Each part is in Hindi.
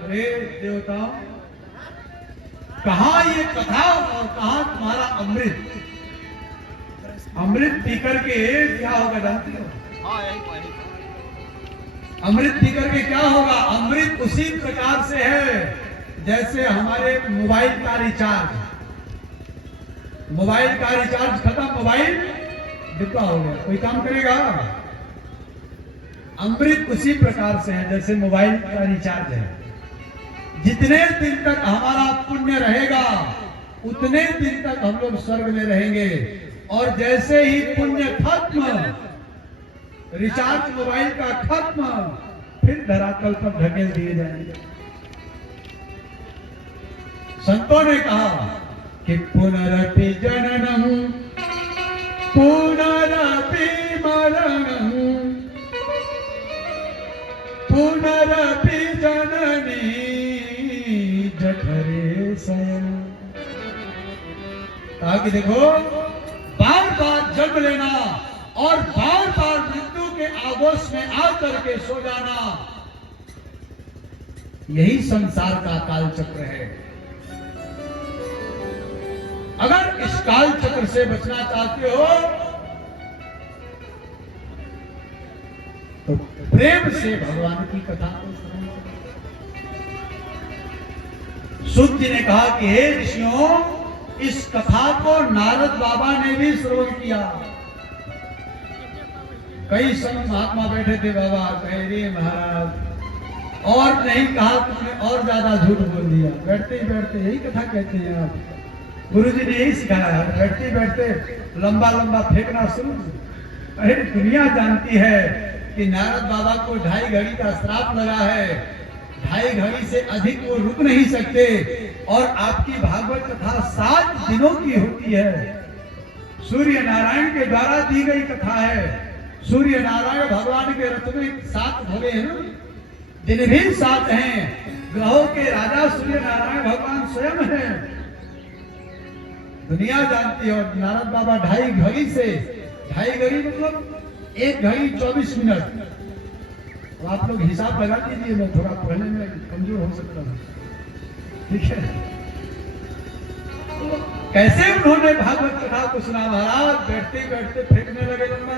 अरे देवता, कहाँ ये कथा और कहाँ तुम्हारा अमृत? अमृत पी करके क्या होगा जानते हो? अमृत पी करके क्या होगा? अमृत उसी प्रकार से है जैसे हमारे मोबाइल का रिचार्ज खत्म, मोबाइल डिब्बा हो गया, कोई काम करेगा? अमृत उसी प्रकार से है जैसे मोबाइल का रिचार्ज है। जितने दिन तक हमारा पुण्य रहेगा उतने दिन तक हम लोग स्वर्ग में रहेंगे, और जैसे ही पुण्य खत्म, रिचार्ज मोबाइल का खत्म, फिर धरातल पर ढकेल दिए जाएंगे। संतों ने कहा कि पुनरपि जननम पुनरपि मरणम पुनरपि जननी जठरे शयन। कहा कि देखो, बार बार जन्म लेना और बार बार मृत्यु के आगोश में आकर के सो जाना, यही संसार का काल चक्र है। अगर इस काल चक्र से बचना चाहते हो तो प्रेम से भगवान की कथा को सुनो। सूत जी ने कहा कि हे ऋषियों, इस कथा को नारद बाबा ने भी श्रवण किया। कई संत महात्मा बैठे थे, बाबा कह रे महाराज, और नहीं कहा तुमने और ज्यादा झूठ बोल दिया। बैठते ही बैठते यही कथा कहते हैं आप, गुरुजी ने यही सिखाया है, बैठते बैठते लंबा लंबा फेंकना शुरू। अरे दुनिया जानती है कि नारद बाबा को 2.5 घड़ी का श्राप लगा है, 2.5 घड़ी से अधिक वो रुक नहीं सकते, और आपकी भागवत कथा 7 दिनों की होती है। सूर्य नारायण के द्वारा दी गई कथा है। सूर्य नारायण भगवान के रथ में 7 भले हैं, दिन भी 7 हैं। ग्रहों के राजा सूर्य नारायण भगवान स्वयं हैं। दुनिया जानती है। और नारद बाबा 2.5 घड़ी से, 2.5 घड़ी मतलब 1 घड़ी 24 मिनट। तो आप लोग हिसाब लगा दीजिए, मैं थोड़ा पढ़ने में कमजोर हो सकता हूँ, ठीक है? तो कैसे उन्होंने भागवत कथा को सुना महाराज? बैठते बैठते फेंकने लगे, लंबा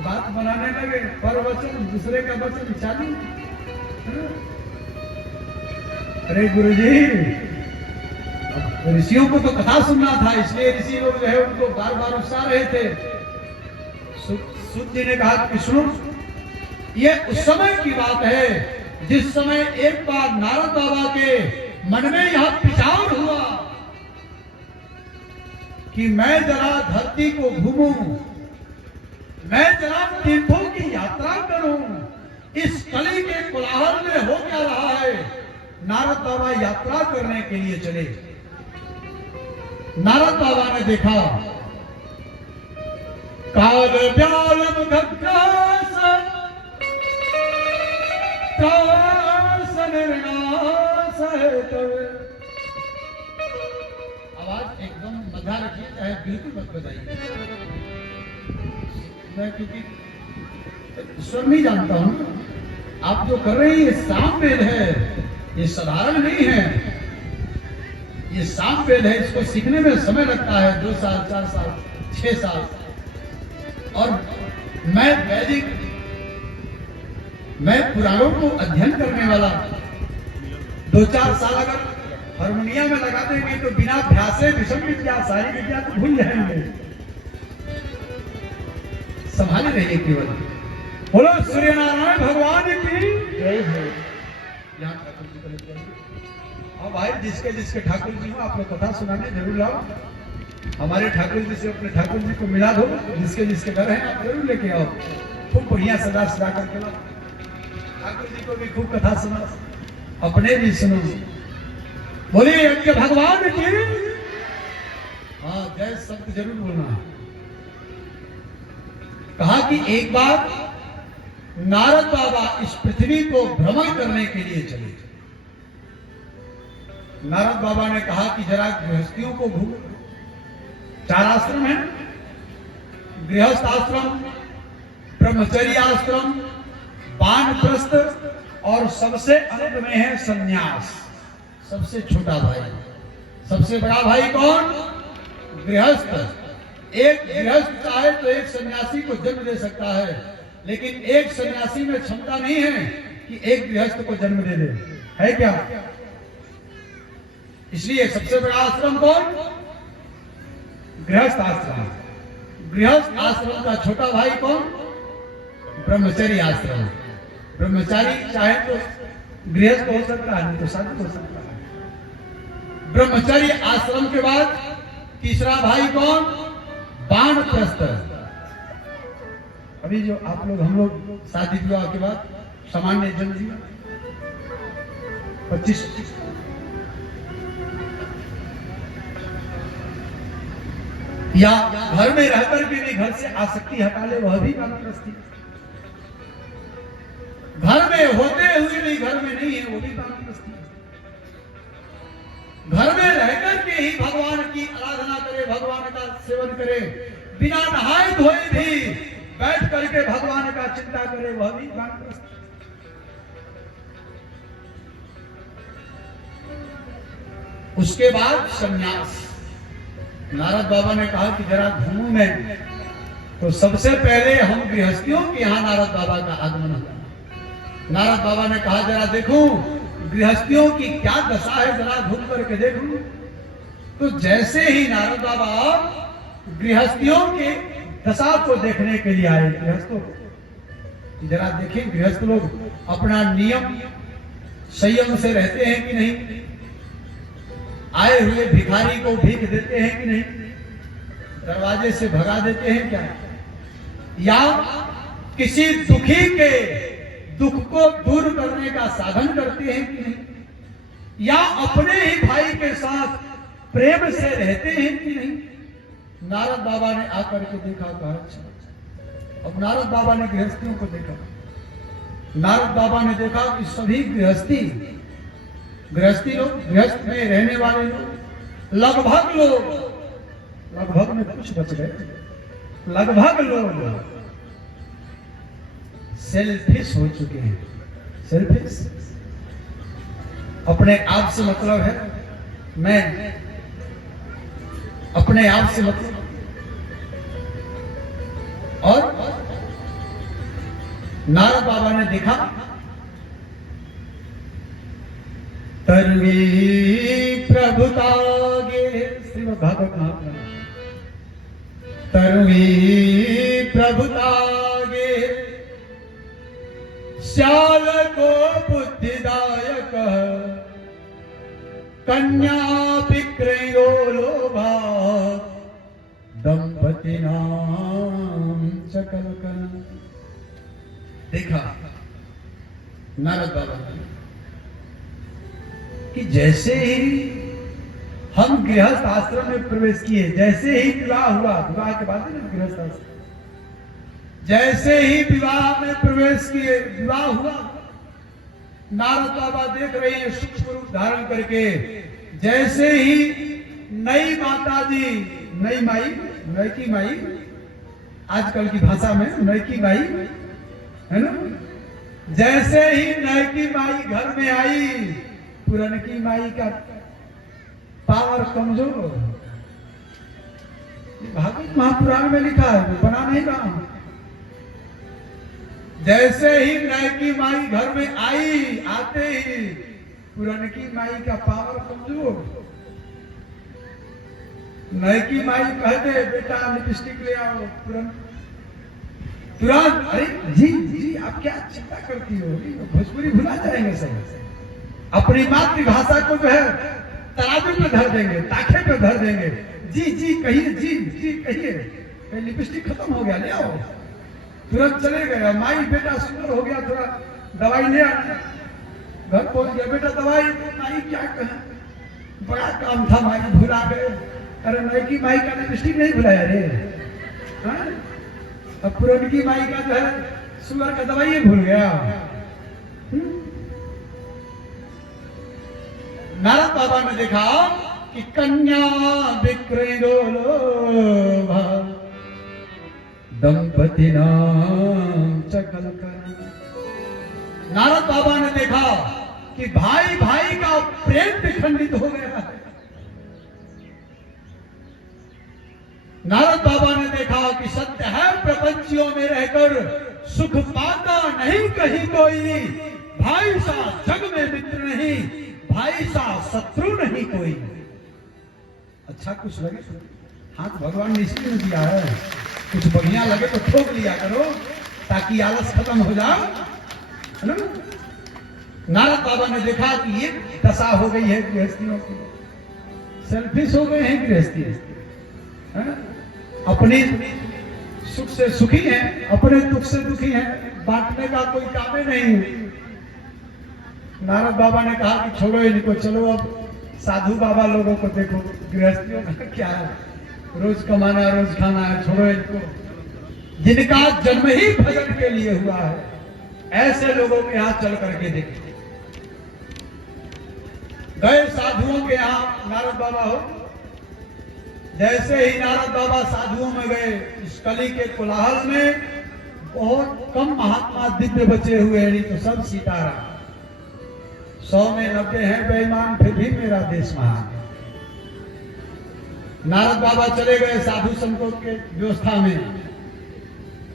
बात बनाने लगे, पर वचन दूसरे का वचन चालू। अरे गुरुजी, ऋषियों को तो कथा सुनना था, इसलिए ऋषि लोग जो है उनको बार बार उकसा रहे थे। सूत जी ने कहा कि सुनो, ये उस समय की बात है जिस समय एक बार नारद बाबा के मन में यह विचार हुआ कि मैं जरा धरती को घूमूं, मैं जरा तीर्थों की यात्रा करूं। इस कली के कोलाहल में हो क्या रहा है? नारद बाबा यात्रा करने के लिए चले। नारद बाबा ने देखा काल व्याल मुखग्रास त्रास निर्नास है तब। आवाज एकदम मजा रखिए, चाहे बिल्कुल मत बताइए, मैं क्योंकि स्वर नहीं जानता हूं। आप जो कर रहे हैं ये सामवेद है, ये साधारण नहीं है, ये सामवेद है। इसको सीखने में समय लगता है, 2 साल 4 साल 6 साल। और मैं पुराणों को अध्ययन करने वाला 2-4 साल अगर हारमोनिया में लगा देंगे तो बिना अभ्यास से विषम विद्या, सारी विद्या तो भूल जाएंगे। संभाले रहिए केवल। बोलो सूर्य नारायण भगवान की जय हो। यहाँ ठाकुर जी को लेते हैं। हाँ भाई, जिसके जिसके ठाकुर जी हो आप लोग कथा सुनाने जरूर लाओ। हमारे ठाकुर जी से अपने ठाकुर जी को मिला दो। जिसके जिसके घर है आप जरूर लेके आओ। खूब बढ़िया सजा सजा करके लाओ। ठाकुर जी को भी खूब कथा सुना, अपने भी सुनो। बोलिए यज्ञ भगवान की। हाँ, जय शब्द जरूर बोलना। कहा कि एक बार नारद बाबा इस पृथ्वी को भ्रमण करने के लिए चले। नारद बाबा ने कहा कि जरा गृहस्थियों को घूमो। 4 आश्रम है, गृहस्थ आश्रम, ब्रह्मचर्य आश्रम, वानप्रस्थ और सबसे अंत में है संन्यास। सबसे छोटा भाई, सबसे बड़ा भाई कौन? गृहस्थ। एक गृहस्थ चाहे तो एक सन्यासी को जन्म दे सकता है, लेकिन एक सन्यासी में क्षमता नहीं है कि एक गृहस्थ को जन्म दे दे, है क्या? इसलिए सबसे बड़ा आश्रम कौन? गृहस्थ आश्रम। गृहस्थ आश्रम का छोटा भाई कौन? ब्रह्मचर्य आश्रम। ब्रह्मचारी चाहे तो गृहस्थ हो सकता है, नहीं तो साधु हो सकता है। ब्रह्मचर्य आश्रम के बाद तीसरा भाई कौन? वानप्रस्थ। अभी जो आप लोग, हम लोग शादी विवाह के बाद सामान्य जन जीवन 25 या घर में रहकर के भी घर से आसक्ति हटा ले, वह भी वानप्रस्थी। घर में होते हुए भी घर में नहीं है, वो भी वानप्रस्थी। घर में रहकर के ही भगवान की आराधना करे, भगवान का सेवन करे, बिना नहाए धोए भी बैठ करके भगवान का चिंता करे, वह भी वानप्रस्थ। उसके बाद संन्यास। नारद बाबा ने कहा कि जरा घूमूं मैं, तो सबसे पहले हम गृहस्थियों के यहाँ नारद बाबा का आगमन हुआ। नारद बाबा ने कहा जरा देखूं गृहस्थियों की क्या दशा है, जरा घूम करके देखूं। तो जैसे ही नारद बाबा गृहस्थियों के दशा को देखने के लिए आए, गृहस्थों को जरा देखें गृहस्थ लोग अपना नियम संयम से रहते हैं कि नहीं, आए हुए भिखारी को भीख देते हैं कि नहीं, दरवाजे से भगा देते हैं क्या, या किसी दुखी के दुख को दूर करने का साधन करते हैं कि नहीं, या अपने ही भाई के साथ प्रेम से रहते हैं कि नहीं। नारद बाबा ने आकर के देखा, कहा अच्छा। अब नारद बाबा ने गृहस्थियों को देखा। नारद बाबा ने देखा कि सभी गृहस्थी लोग, गृहस्थ में रहने वाले लोग, लगभग में कुछ बच गए, लगभग लोग सेल्फिश हो चुके हैं। सेल्फिश, अपने आप से मतलब है, मैं अपने आप से मतलब। और नारद बाबा ने देखा तरवी प्रभुता गे, श्रीमद् भागवत महापुराण, तरवी प्रभुता गे श्याल को बुद्धिदायक कन्या विक्रयो लोभा दंपति नाम चकलकन। देखा नारद बाबा कि जैसे ही हम गृहस्थ आश्रम में प्रवेश किए, जैसे ही विवाह हुआ, विवाह के बाद ना गृहस्थ आश्रम, जैसे ही विवाह में प्रवेश किए, विवाह हुआ, नारद बाबा देख रहे हैं सूक्ष्म रूप धारण करके, जैसे ही नई माता जी, नई माई, नई की माई, आजकल की भाषा में नई की माई है ना, जैसे ही नई की माई घर में आई, पुरानी माई का पावर कमजोर हो। भागवत महापुराण में लिखा है, बना नहीं रहा। जैसे ही नई माई घर में आई, आते ही पुरानी माई का पावर कमजोर। नई माई कहते बेटा लिपस्टिक ले आओ, तुरंत अरे जी जी आप क्या चिंता करती हो, भोजपुरी भुला जाएंगे सब, अपनी मातृभाषा को जो है तराजू पे धर देंगे, ताखे पे धर देंगे। जी जी कहिए, जी जी कहिए, लिपस्टिक खत्म हो गया, ले आओ। तुरंत चले गए, माई बेटा सुंदर हो गया, थोड़ा दवाई ले आना। घर पहुंच गया, बेटा दवाई, माई क्या कहे, बड़ा काम था माई, भुला गए। अरे नई की माई का लिपस्टिक नहीं भुलाया रे, अब पुरानी की माई का जो है शुगर का दवाई भूल गया। नारद बाबा ने देखा कि कन्या विक्रय लोभा दंपति नाम चकल कर। नारद बाबा ने देखा कि भाई भाई का प्रेम विखंडित हो गया है। नारद बाबा ने देखा कि सत्य है प्रपंचियों में रहकर सुख पाता नहीं कहीं कोई, भाई सा जग में मित्र नहीं, भाई सा शत्रु नहीं कोई। अच्छा कुछ लगे हाथ भगवान ने इसलिए दिया है, कुछ बढ़िया लगे तो ठोक लिया करो ताकि आलस खत्म हो जाए, है ना। नारद बाबा ने देखा कि ये दशा हो गई है गृहस्थियों की, सेल्फिश हो गए हैं गृहस्थी, अपने सुख से सुखी हैं, अपने दुख से दुखी हैं, बांटने का कोई काम ही नहीं। नारद बाबा ने कहा कि छोड़ो इनको, चलो अब साधु बाबा लोगों को देखो, गृहस्थियों का क्या है, रोज कमाना रोज खाना है, छोड़ो इनको। जिनका जन्म ही भजन के लिए हुआ है, ऐसे लोगों के यहाँ चल करके देखो। गए साधुओं के यहाँ नारद बाबा हो, जैसे ही नारद बाबा साधुओं में गए, इस कली के कोलाहल में बहुत कम महात्मा दिव्य बचे हुए हैं, नहीं तो सब सीताराम। 100 में 90 हैं बेईमान, फिर भी मेरा देश महान। नारद बाबा चले गए साधु संतों के व्यवस्था में।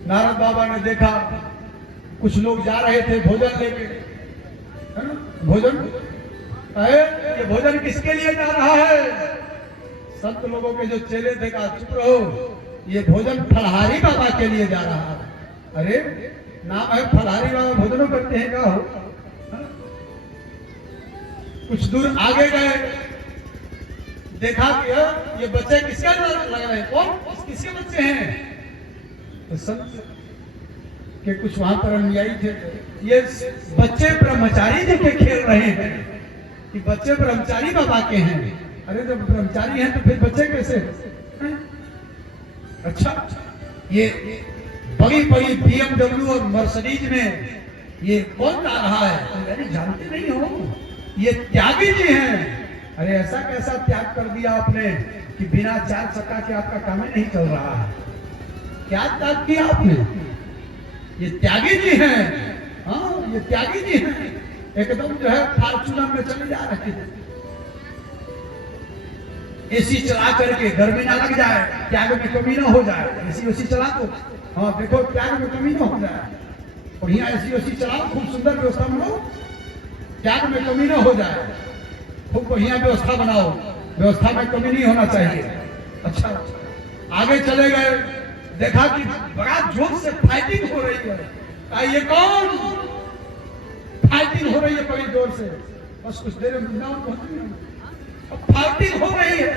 नारद बाबा ने देखा कुछ लोग जा रहे थे भोजन लेके, है ना, भोजन, ये भोजन किसके लिए जा रहा है? संत लोगों के जो चेले थे कहा चुप रहो, ये भोजन फलहारी बाबा के लिए जा रहा है। अरे नाम है फलहारी बाबा, भोजनों करते हैं क्या हो? कुछ दूर आगे गए, देखा कि ये बच्चे किसके लग रहे हैं, कौन किसके बच्चे हैं? तो संत के कुछ वहां पर अनुयायी थे, ये बच्चे ब्रह्मचारी जी के खेल रहे हैं कि बच्चे ब्रह्मचारी बाबा के हैं। अरे जब ब्रह्मचारी हैं तो फिर बच्चे कैसे हैं? अच्छा, ये बड़ी बड़ी BMW और मर्सिडीज में ये कौन जा रहा है? अरे जानते नहीं हो, ये त्यागी जी हैं। अरे ऐसा कैसा त्याग कर दिया आपने कि बिना 4 चक्का के आपका काम ही नहीं चल रहा है? क्या त्याग किया आपने? ये त्यागी जी हैं। हाँ, ये त्यागी जी हैं। एकदम जो है फॉर्च्यूनर में चले जा रहे हैं, एसी चला करके, गर्मी ना लग जाए, त्याग में कमी ना हो जाए, एसी ओसी चला दो। हाँ देखो, त्याग में कमी ना हो जाए, बढ़िया एसी ओसी चलाओ, खूब सुंदर व्यवस्था बनाओ, त्याग में कमी ना हो जाए, खूब बढ़िया व्यवस्था बनाओ, व्यवस्था में कमी नहीं होना चाहिए। अच्छा, आगे चले गए, देखा कि बड़ा जोर से फाइटिंग हो रही है। ये कौन? फाइटिंग हो रही है बड़ी जोर से, बस कुछ देर में फाइटिंग हो रही है।